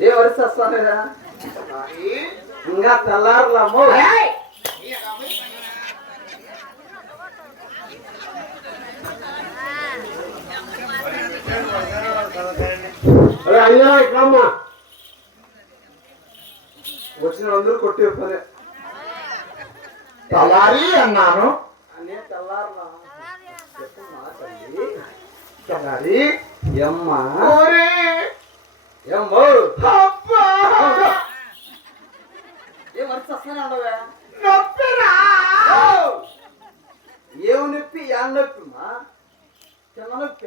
ఏ వరుస వస్తానేరా ఇంకా తెల్లారులమ్మో అయ్యా ఇట్లమ్మా వచ్చిన అందరూ కొట్టి పనే తలారి అన్నాను అనే తెల్లారులా తల్లి ఎమ్మా ఏమో ఏ వరుస వస్తానే ఉండవా ఏం నొప్పి యా నొప్పిమా చిన్న నొప్పి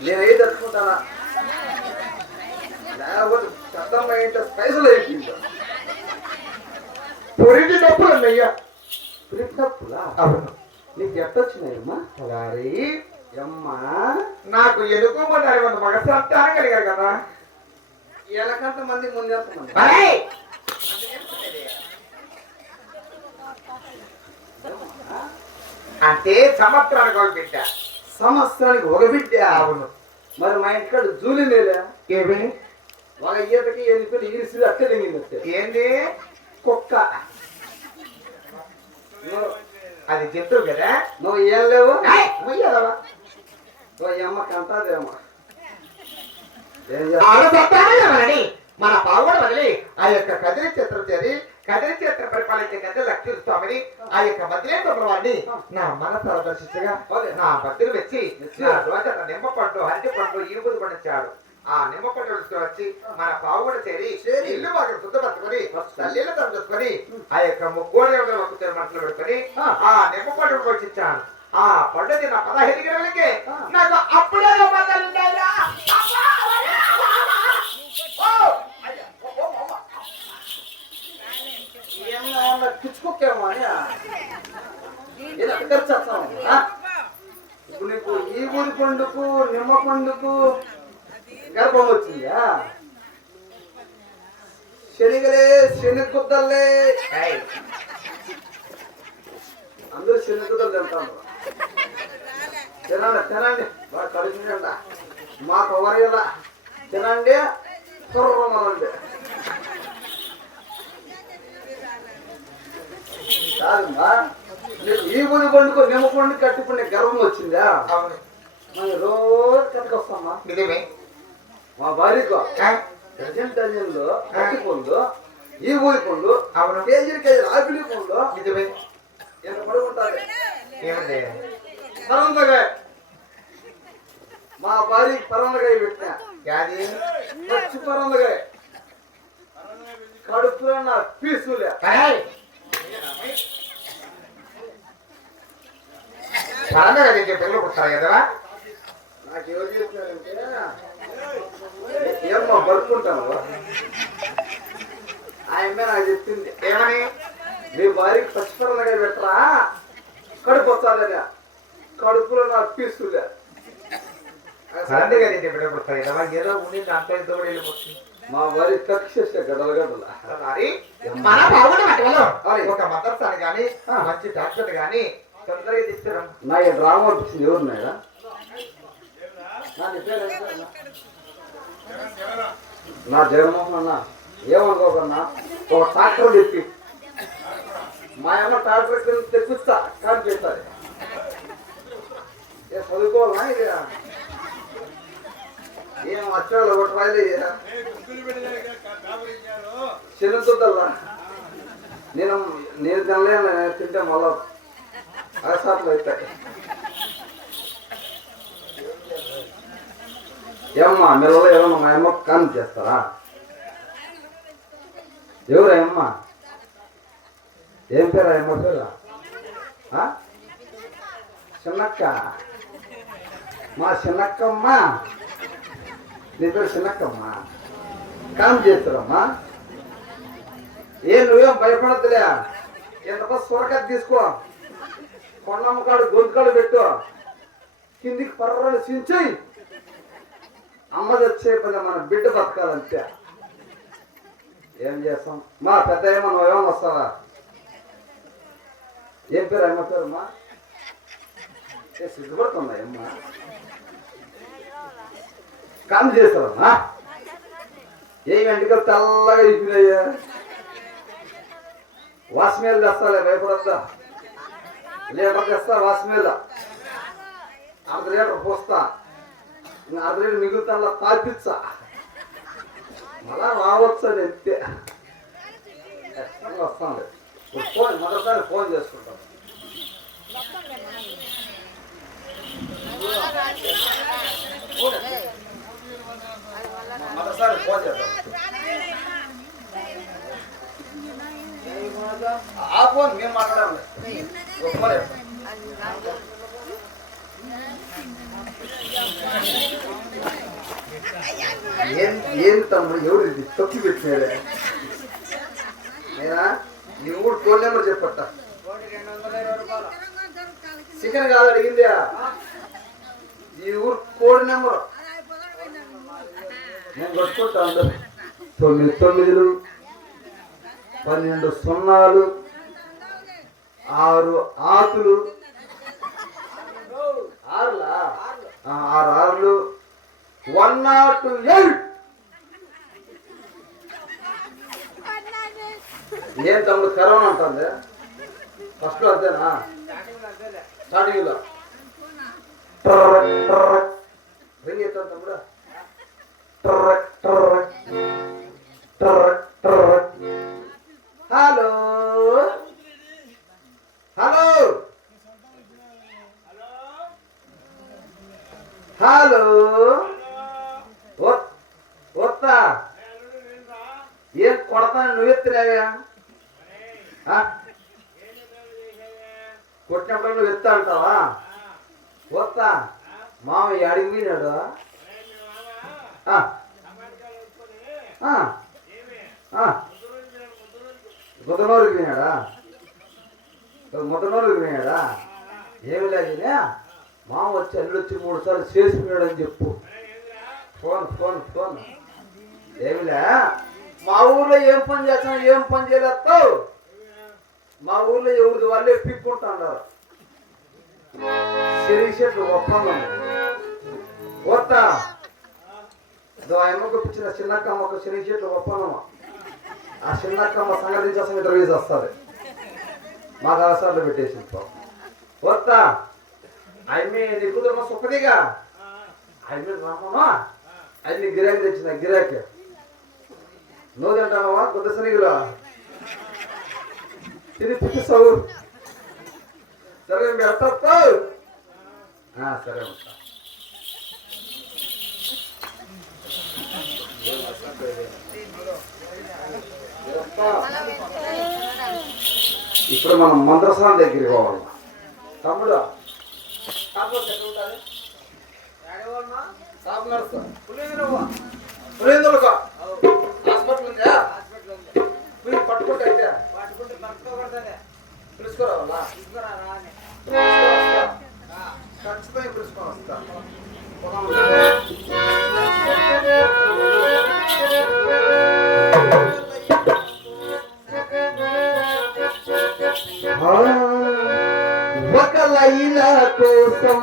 నేనైతే తట్టుకుంటానా లేకపోతే పెద్దమ్మ ఏంటో పైసలు అయిపోయింది పొరిటి డబ్బులు అన్నయ్యా పురిటి నొప్పులా అవును నీకు ఎట్టొచ్చినాయమ్మా తలారి అమ్మా నాకు ఎదుకోమన్నారు మన మగ సంతానం కలిగారు కదా ఎలకంత మంది ముందెంత మంది అంటే సంవత్సరానికి ఒక బిడ్డ సంవత్సరానికి ఒక బిడ్డ అవును మరి మా ఇంటికాడ జూలి మేలే ఏమి ఒక ఈతకి ఎనిపి ఇరిసి అట్టే లింగింది ఏంది కుక్క అది జంతువు కదా నువ్వు ఏం లేవు ముయ్యదవా నువ్వు అమ్మ కంటాదేమో ఆడసత్తామని మన పావుగడ వదిలి ఆ యొక్క కదిరి చిత్రం చేరి కదిరి చిత్రం పరిపాలించే గద్దె లక్ష్మిస్తామని ఆ యొక్క మధ్యలో వాడిని నా మనసు ప్రదర్శించగా నా బద్దలు వచ్చి నిమ్మ పండు అరటి పండు ఈరుబుదు పండించాడు ఆ నిమ్మ పండు వచ్చి మన పావుగడ చేరి ఇల్లు బాగా శుద్ధపరచుకొని తల్లిళ్ళు తరచుకొని ఆ యొక్క ముగ్గోడ మనసులో పెట్టుకొని ఆ నిమ్మ పండు వచ్చించాను ఆ పండు తిన్న 15 గిరలకే నాకు అప్పుడే పిచ్చుకోకేమో అని ఇలా ఖర్చు వస్తాను ఇప్పుడు నీకు ఈ ఊరి పండుకు నిమ్మ పండుకు గర్భం వచ్చిందా శనిగలే శని కుద్దలే అందరూ శని కుద్దలు తింటాను తినండి తినండి బాగా కడుపుండ మాకు ఎవరైనా తినండి కుర్రమనండి కాదమ్మా ఈ ఊరి పండుగ నిమ్మ పండు కట్టుకునే గర్వం వచ్చిందా రోజు కట్టుకొస్తామా నిజమే మా భార్యకు డజన్లో కట్టి పండు ఈ ఊరి పండు కేజీ ఆపిలి పండు నిజమే ఎంత పడుకుంటారు ఏమండి మా భార్యకి పరందకాయ పెట్టినా పచ్చి పరందకాయ కడుపులో నా పీసులే పరంగా పిల్లలు కుట్టారు కదా నాకు ఎవరు చెప్పారంటే ఏమో పడుకుంటాను ఆయమ్మే నాకు చెప్పింది ఏమని మీ భార్యకి పచ్చిపరంగా పెట్టరా కడుపు వస్తాదనే కడుపులో నా పీసులే బిడ్డ కుట్టారు కదా ఏదో ఉండి దాంట్లో ఎంతో కూడా వెళ్ళిపోతుంది మా వారి కక్ష గడల గడల మన బాగుండే ఒక మదర్సాని కానీ మంచి డాక్టర్ కానీ తొందరగా తీసుకురా నా ఈ డ్రామా వచ్చింది ఎవరున్నాయా నా జగన్మోహన్ అన్న ఏమనుకోకన్నా ఒక ట్రాక్టర్ తెప్పి మా అమ్మ ట్రాక్టర్ తెప్పిస్తా కానీ చేస్తారు చదువుకోవాలన్నా ఇది ఏం వచ్చాడు ఒకటి రాయలే చిన్నదల్లా నేను తినలేను తింటే మళ్ళా అరసాట్లు అవుతాయి ఏమమ్మా మిల్లలో ఏమన్నా మా అమ్మ కాన్ చేస్తారా ఎవరమ్మా ఏం పేరా ఏమో పేరా చిన్నక్క మా చిన్నక్కమ్మ నీ పేరు చిన్నక్కమ్మ కామ్ చేస్తారమ్మా నువ్వేం భయపడద్దులే ఎంతకో సొరకాయ తీసుకో కొండమ్మకాడు గొంతుకాడు పెట్టు కిందికి పర్రలు చించి అమ్మ తెచ్చే పని మన బిడ్డ బతకాలంతే ఏం చేస్తాం మా పెద్ద ఏమో నువ్వేమో వస్తావా ఏం పేరు అమ్మ పేరమ్మా సిగ్గుపడుతుందా అమ్మ కామ్ చేస్తారమ్మా ఏ వెంటకలు తెల్లగా ఇప్పినాయ్యా వాస్మేలు తెస్తాలే భయపడద్దా లీటర్ తెస్తా వాస్మేల అర్ధ లీటర్ పోస్తా అర్ధ లీటర్ మిగులుతా తాపిచ్చా మళ్ళా రావచ్చు అని ఎత్తే వస్తాను ఫోన్ మొదటిసారి ఫోన్ చేసుకుంటాను మొదటిసారి ఫోన్ చేస్తాను ఆ ఫోన్ మేము మాట్లాడాలి ఏం తమ్ముడు ఎవరు ఇది తొక్కి పెట్టినాడే నేనా నీ ఊరు ఫోన్ నెంబర్ చెప్పట చికెన్ కాదు అడిగింది ఈ ఊరు కోడ్ నెంబరు నేను కొట్టుకుంటా అందరు 9 9 12 సున్నాలు 6 ఆకులు 6 ఆరులు 108 ఏం తమ్ముడు కరోనా ఉంటుంది ఫస్ట్ లో అంతేనా స్టార్టింగ్ లో రింగ్ ఎత్తాను తమ్ముడు హలో హలో హలో వస్తా ఏం కొడతాను నువ్వు ఎత్తిరావా కొట్టినప్పుడు నువ్వు ఎత్తా అంటావా వస్తా మామ అడిగినాడు ముద్దనూరుకి వినాడా ముద్దనూరుకి వినాడా ఏమి లేదనే మామ వచ్చి అల్లు వచ్చి 3 సార్లు చేసిపోయాడని చెప్పు ఫోన్ ఫోన్ ఫోన్ ఏమిలే మా ఊర్లో ఏం పని చేస్తాను ఏం పని చేయలేస్తావు మా ఊర్లో ఎవరిది వాళ్ళే పిక్కుంటున్నారు చెట్లు ఒప్పందం పోతా అమ్మకు ఇచ్చిన చిన్నక్కమ్మకు శని చెట్లు ఒప్పందమా ఆ చిన్నక్కమ్మ సంగతించేసం ఇంటర్వ్యూ వస్తుంది మాకు అవసరాలు పెట్టేసి పోతా అమ్మే నీ కుదురు సుఖదిగా అమ్మే రామమ్మా అన్ని గిరాకీ తెచ్చిన గిరాకీ నువ్వు తింటావా కొద్ది శనిగులా తిని పిచ్చిస్తావు సరే పెడతావు సరే ఉంటా ఇప్పుడు మనం మంత్రసాల దగ్గరికి పోవాలి తమ్ముడు హాస్పిటల్ ఉందా పట్టుకుంటే అయితే పిలుచుకోరావాలా ఖచ్చితంగా పిలుచుకొని వస్తా ఒక లైలా కోసం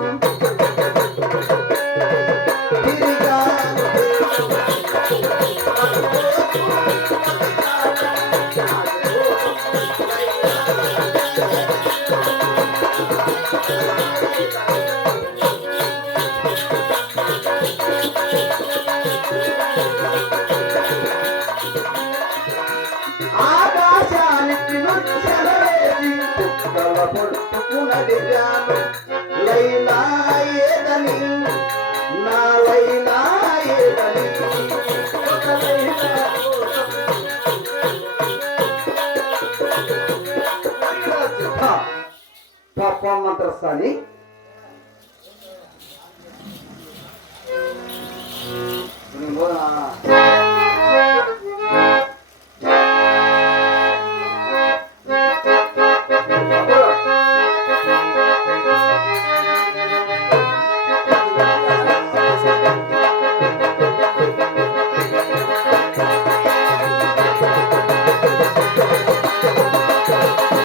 ఆకాశానికి పట్టుకున్నదిగాను లైలా ఏదని నా లైలా ఏదని ఒక లైలా పాపమ్మంటారు సాని